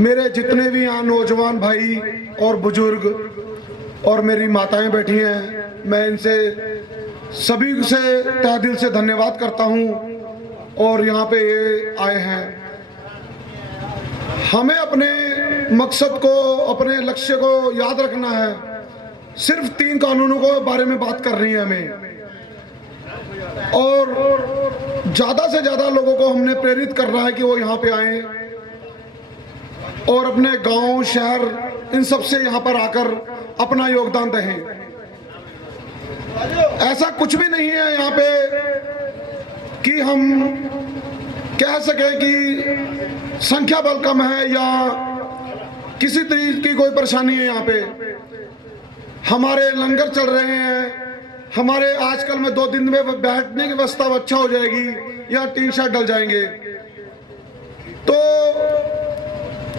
मेरे जितने भी यहाँ नौजवान भाई और बुजुर्ग और मेरी माताएं बैठी हैं, मैं इनसे सभी से तहे दिल से धन्यवाद करता हूँ। और यहाँ पे ये आए हैं, हमें अपने मकसद को, अपने लक्ष्य को याद रखना है। सिर्फ 3 कानूनों को बारे में बात करनी है हमें, और ज़्यादा से ज़्यादा लोगों को हमने प्रेरित करना है कि वो यहाँ पे आएं और अपने गांव, शहर, इन सब से यहाँ पर आकर अपना योगदान दें। ऐसा कुछ भी नहीं है यहाँ पे कि हम कह सके कि संख्या बल कम है या किसी तरीके की कोई परेशानी है। यहाँ पे हमारे लंगर चल रहे हैं, हमारे आजकल में 2 दिन में बैठने की व्यवस्था अच्छा हो जाएगी या टी शर्ट डल जाएंगे। तो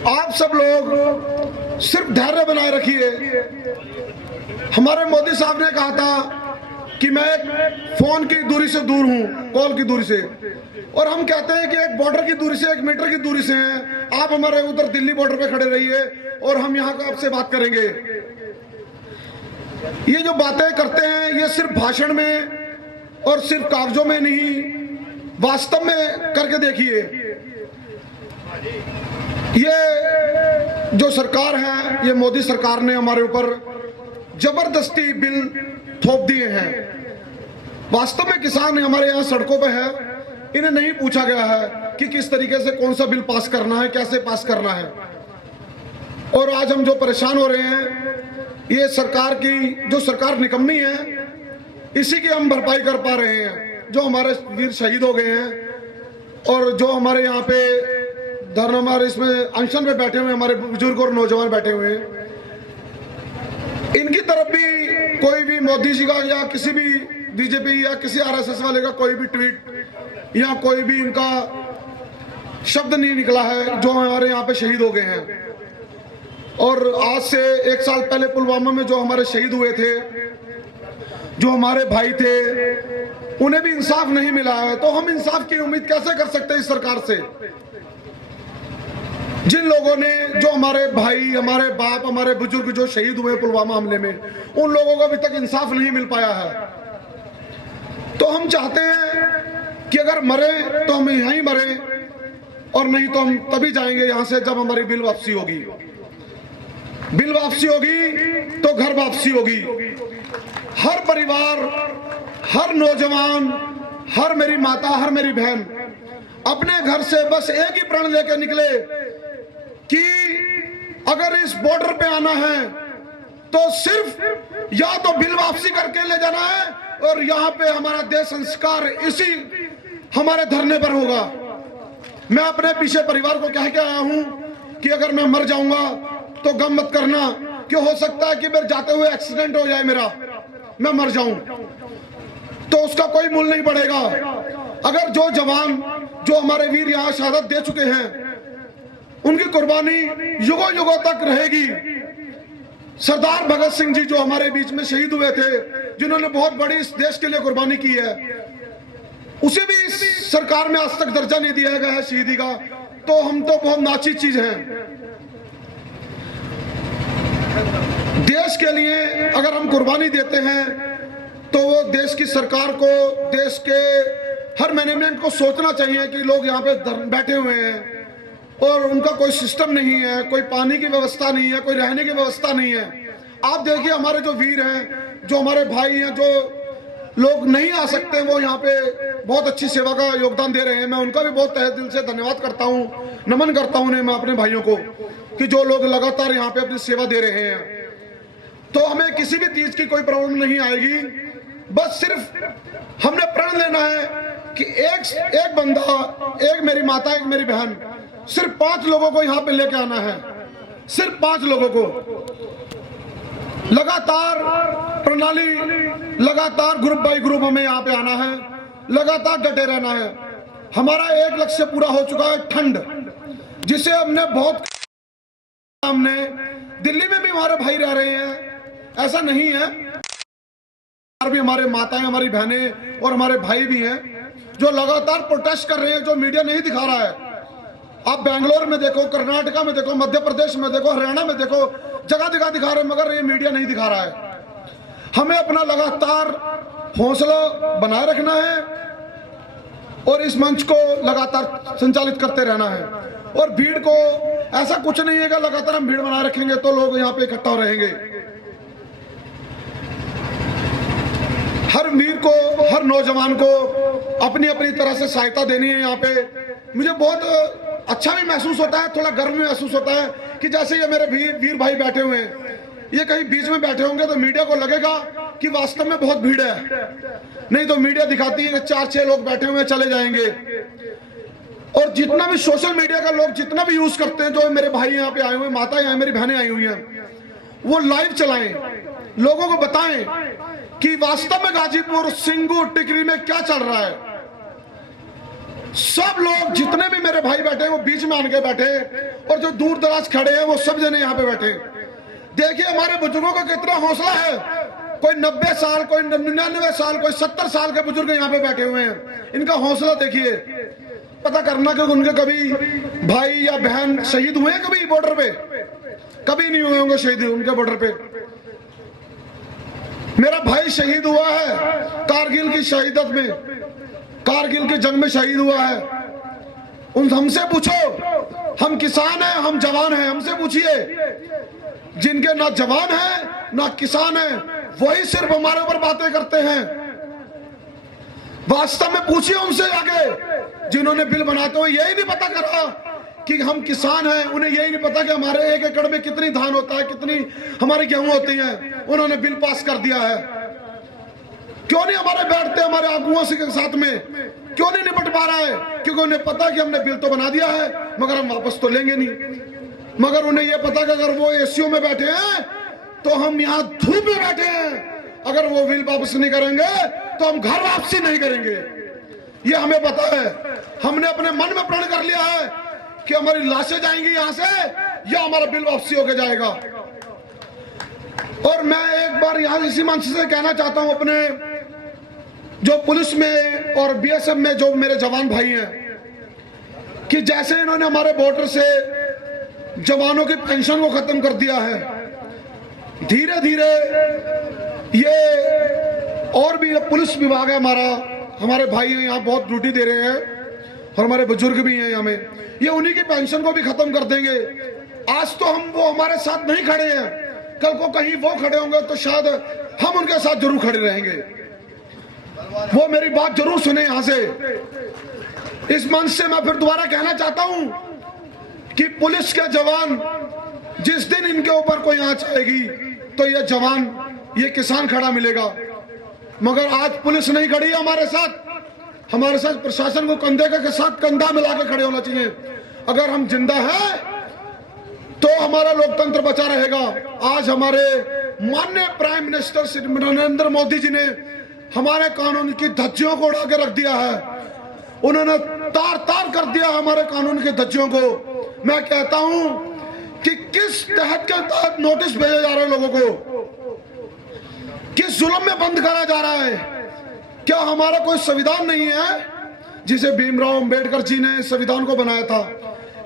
आप सब लोग सिर्फ धैर्य बनाए रखिए। हमारे मोदी साहब ने कहा था कि मैं एक फोन की दूरी से दूर हूं, कॉल की दूरी से, और हम कहते हैं कि एक बॉर्डर की दूरी से, 1 मीटर की दूरी से हैं। आप हमारे उधर दिल्ली बॉर्डर पे खड़े रहिए और हम यहाँ का आपसे बात करेंगे। ये जो बातें करते हैं ये सिर्फ भाषण में और सिर्फ कागजों में नहीं, वास्तव में करके देखिए। ये जो सरकार है, ये मोदी सरकार ने हमारे ऊपर जबरदस्ती बिल थोप दिए हैं। वास्तव में किसान हमारे यहाँ सड़कों पे है, इन्हें नहीं पूछा गया है कि किस तरीके से कौन सा बिल पास करना है, कैसे पास करना है। और आज हम जो परेशान हो रहे हैं, ये सरकार की, जो सरकार निकम्मी है, इसी की हम भरपाई कर पा रहे हैं। जो हमारे वीर शहीद हो गए हैं और जो हमारे यहाँ पे धरना, हमारे इसमें अनशन में बैठे हुए हमारे बुजुर्ग और नौजवान बैठे हुए हैं, इनकी तरफ भी कोई भी मोदी जी का या किसी भी बीजेपी या किसी आरएसएस वाले का कोई भी ट्वीट या कोई भी इनका शब्द नहीं निकला है जो हमारे यहाँ पे शहीद हो गए हैं। और आज से 1 साल पहले पुलवामा में जो हमारे शहीद हुए थे, जो हमारे भाई थे, उन्हें भी इंसाफ नहीं मिला है। तो हम इंसाफ की उम्मीद कैसे कर सकते हैं इस सरकार से? जिन लोगों ने, जो हमारे भाई, हमारे बाप, हमारे बुजुर्ग जो शहीद हुए पुलवामा हमले में, उन लोगों को अभी तक इंसाफ नहीं मिल पाया है। तो हम चाहते हैं कि अगर मरे तो हम यहीं मरे, और नहीं तो हम तभी जाएंगे यहां से जब हमारी बिल वापसी होगी। बिल वापसी होगी तो घर वापसी होगी। हर परिवार, हर नौजवान, हर मेरी माता, हर मेरी बहन अपने घर से बस एक ही प्रण लेकर निकले कि अगर इस बॉर्डर पे आना है तो सिर्फ या तो बिल वापसी करके ले जाना है, और यहाँ पे हमारा देश संस्कार इसी हमारे धरने पर होगा। मैं अपने पीछे परिवार को कह के आया हूं कि अगर मैं मर जाऊंगा तो गम मत करना, कि हो सकता है कि मेरे जाते हुए एक्सीडेंट हो जाए मेरा, मैं मर जाऊं तो उसका कोई मूल्य नहीं पड़ेगा। अगर जो जवान, जो हमारे वीर यहाँ शहादत दे चुके हैं, उनकी कुर्बानी युगों युगों तक रहेगी। सरदार भगत सिंह जी जो हमारे बीच में शहीद हुए थे, जिन्होंने बहुत बड़ी इस देश के लिए कुर्बानी की है, उसे भी इस सरकार में आज तक दर्जा नहीं दिया गया है शहीदी का। तो हम तो बहुत नाची चीज हैं। देश के लिए अगर हम कुर्बानी देते हैं तो वो देश की सरकार को, देश के हर मैनेजमेंट को सोचना चाहिए कि लोग यहाँ पे बैठे हुए हैं और उनका कोई सिस्टम नहीं है, कोई पानी की व्यवस्था नहीं है, कोई रहने की व्यवस्था नहीं है। आप देखिए हमारे जो वीर हैं, जो हमारे भाई हैं, जो लोग नहीं आ सकते, वो यहाँ पे बहुत अच्छी सेवा का योगदान दे रहे हैं। मैं उनका भी बहुत तहे दिल से धन्यवाद करता हूँ, नमन करता हूँ उन्हें, मैं अपने भाइयों को, कि जो लोग लगातार यहाँ पे अपनी सेवा दे रहे हैं। तो हमें किसी भी चीज की कोई प्रॉब्लम नहीं आएगी। बस सिर्फ हमने प्रण लेना है कि एक बंदा, एक मेरी माता, एक मेरी बहन, सिर्फ 5 लोगों को यहाँ पे लेके आना है। सिर्फ 5 लोगों को लगातार प्रणाली, लगातार ग्रुप बाय ग्रुप हमें यहाँ पे आना है, लगातार डटे रहना है। हमारा एक लक्ष्य पूरा हो चुका है, ठंड, जिसे हमने बहुत, हमने दिल्ली में भी हमारे भाई रह रहे हैं, ऐसा नहीं है, भी हमारे माताएं, हमारी बहनें और हमारे भाई भी हैं जो लगातार प्रोटेस्ट कर रहे हैं, जो मीडिया नहीं दिखा रहा है। आप बेंगलोर में देखो, कर्नाटका में देखो, मध्य प्रदेश में देखो, हरियाणा में देखो, जगह जगह दिखा रहे, मगर ये मीडिया नहीं दिखा रहा है। हमें अपना लगातार हौसला बनाए रखना है और इस मंच को लगातार संचालित करते रहना है। और भीड़ को, ऐसा कुछ नहीं है कि लगातार हम भीड़ बनाए रखेंगे तो लोग यहाँ पे इकट्ठा रहेंगे। हर वीर को, हर नौजवान को अपनी अपनी तरह से सहायता देनी है। यहाँ पे मुझे बहुत अच्छा भी महसूस होता है, थोड़ा गर्व भी महसूस होता है कि जैसे ये मेरे वीर भाई बैठे हुए हैं, ये कहीं बीच में बैठे होंगे तो मीडिया को लगेगा कि वास्तव में बहुत भीड़ है, नहीं तो मीडिया दिखाती है कि 4-6 लोग बैठे हुए चले जाएंगे। और जितना भी सोशल मीडिया का लोग जितना भी यूज करते हैं, जो मेरे भाई यहाँ पे आए हुए, माता यहाँ मेरी बहनें आई हुई हैं, वो लाइव चलाएं, लोगों को बताएं कि वास्तव में गाजीपुर, सिंगू, टिकरी में क्या चल रहा है। सब लोग जितने भी मेरे भाई बैठे हैं वो बीच में आन के बैठे, और जो दूर दराज खड़े हैं वो सब जने यहाँ पे बैठे। देखिए हमारे बुजुर्गों का कितना हौसला है। कोई 90 साल, कोई 99 साल, कोई 70 साल के बुजुर्ग यहाँ पे बैठे हुए हैं। इनका हौसला देखिए। पता करना कि उनके कभी भाई या बहन शहीद हुए हैं कभी बॉर्डर पे? कभी नहीं हुए होंगे शहीद उनके बॉर्डर पे। मेरा भाई शहीद हुआ है कारगिल की शहीदत में, कारगिल की जंग में शहीद हुआ है। हमसे पूछो, हम किसान हैं, हम जवान हैं, हमसे पूछिए। जिनके ना जवान है ना किसान है, वही सिर्फ हमारे ऊपर बातें करते हैं। वास्तव में पूछिए उनसे आगे, जिन्होंने बिल बनाते हुए यही नहीं पता करा कि हम किसान हैं, उन्हें यही नहीं पता कि हमारे 1 एकड़ में कितनी धान होता है, कितनी हमारी गेहूं होती है। उन्होंने बिल पास कर दिया है। क्यों नहीं हमारे बैठते हमारे आगुओं के साथ में, क्यों नहीं निपट पा रहा है? क्योंकि उन्हें पता कि हमने बिल तो बना दिया है मगर हम वापस तो लेंगे नहीं। मगर उन्हें यह पता कि अगर वो एसीओ में बैठे हैं तो हम यहाँ धूप में बैठे हैं, अगर वो बिल वापस नहीं करेंगे तो हम घर वापसी नहीं करेंगे। ये हमें पता है। हमने अपने मन में प्रण कर लिया है कि हमारी लाशें जाएंगी यहाँ से या हमारा बिल वापसी होके जाएगा। और मैं एक बार यहाँ इसी मंच से कहना चाहता हूँ अपने जो पुलिस में और बीएसएफ में जो मेरे जवान भाई हैं, कि जैसे इन्होंने हमारे बॉर्डर से जवानों की पेंशन को खत्म कर दिया है, धीरे धीरे ये और भी पुलिस विभाग है हमारा, हमारे भाई हैं यहाँ बहुत ड्यूटी दे रहे हैं और हमारे बुजुर्ग भी हैं यहाँ में, ये उन्हीं की पेंशन को भी खत्म कर देंगे। आज तो हम वो हमारे साथ नहीं खड़े हैं, कल को कहीं वो खड़े होंगे तो शायद हम उनके साथ जरूर खड़े रहेंगे। वो मेरी बात जरूर सुने। यहाँ से इस मंच से मैं फिर दोबारा कहना चाहता हूं कि पुलिस के जवान जिस दिन इनके ऊपर कोई आंच आएगी तो ये जवान, ये किसान खड़ा मिलेगा। मगर आज पुलिस नहीं खड़ी है हमारे साथ प्रशासन को कंधे के साथ कंधा मिला के खड़े होना चाहिए। अगर हम जिंदा हैं तो हमारा लोकतंत्र बचा रहेगा। आज हमारे माननीय प्राइम मिनिस्टर श्री नरेंद्र मोदी जी ने हमारे कानून की धज्जियों को उड़ा के रख दिया है। उन्होंने तार तार कर दिया हमारे कानून के धज्जियों को। मैं कहता हूं कि किस तहत के तहत नोटिस भेजे जा रहे हैं लोगों को, किस जुल्म में बंद करा जा रहा है। क्या हमारा कोई संविधान नहीं है जिसे भीमराव अंबेडकर जी ने संविधान को बनाया था?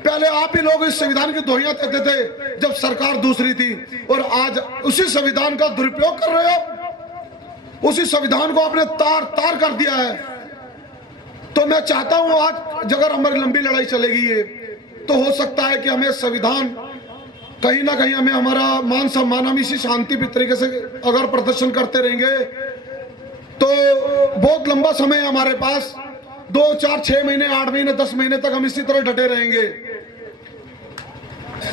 पहले आप ही लोग इस संविधान की दोहियां देते थे जब सरकार दूसरी थी, और आज उसी संविधान का दुरुपयोग कर रहे हो। उसी संविधान को आपने तार तार कर दिया है। तो मैं चाहता हूं आज अगर हमारी लंबी लड़ाई चलेगी ये, तो हो सकता है कि हमें संविधान कहीं ना कहीं हमें हमारा मान सम्मान, हम इसी शांति तरीके से अगर प्रदर्शन करते रहेंगे तो बहुत लंबा समय है हमारे पास। 2, 4, 6 महीने, 8 महीने, 10 महीने तक हम इसी तरह डटे रहेंगे।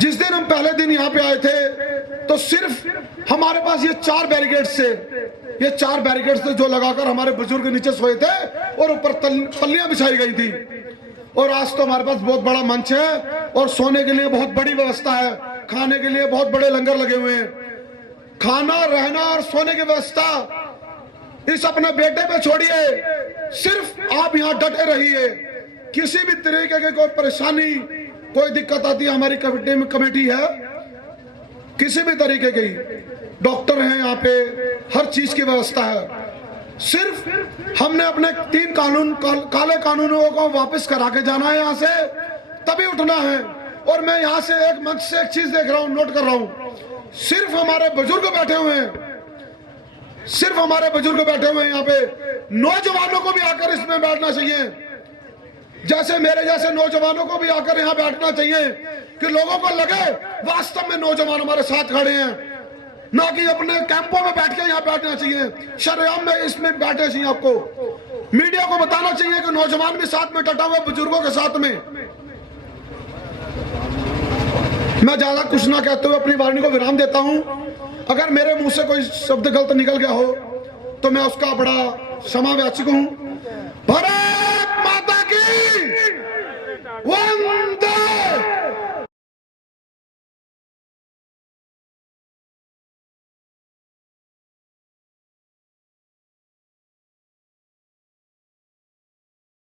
जिस दिन हम पहले दिन यहाँ पे आए थे तो सिर्फ हमारे पास ये 4 बैरिकेड्स थे, ये 4 बैरिकेड्स थे जो लगाकर हमारे बुजुर्ग नीचे सोए थे और ऊपर पल्लियां बिछाई गई थी। और आज तो हमारे पास बहुत बड़ा मंच है और सोने के लिए बहुत बड़ी व्यवस्था है, खाने के लिए बहुत बड़े लंगर लगे हुए हैं। खाना, रहना और सोने की व्यवस्था इस अपने बेटे पे छोड़िए, सिर्फ आप यहाँ डटे रहिए। किसी भी तरीके की कोई परेशानी, कोई दिक्कत आती है, हमारी कमेटी है, किसी भी तरीके की, डॉक्टर हैं यहाँ पे, हर चीज की व्यवस्था है। सिर्फ हमने अपने 3 कानून, काले कानूनों को वापस करा के जाना है यहाँ से, तभी उठना है। और मैं यहाँ से एक मंच से एक चीज देख रहा हूँ, नोट कर रहा हूँ, सिर्फ हमारे बुजुर्ग बैठे हुए हैं, सिर्फ हमारे बुजुर्ग बैठे हुए हैं यहाँ पे। नौजवानों को भी आकर इसमें बैठना चाहिए, जैसे मेरे जैसे नौजवानों को भी आकर यहाँ बैठना चाहिए कि लोगों को लगे वास्तव में नौजवान हमारे साथ खड़े हैं, ना कि अपने कैंपों में बैठ के यहाँ बैठना चाहिए, शरेआम में इसमें बैठे चाहिए। आपको मीडिया को बताना चाहिए कि नौजवान भी साथ में डटा हुआ बुजुर्गों के साथ में। मैं ज्यादा कुछ ना कहते हुए अपनी वाणी को विराम देता हूं। अगर मेरे मुंह से कोई शब्द गलत निकल गया हो तो मैं उसका बड़ा क्षमा याचक हूं। भारत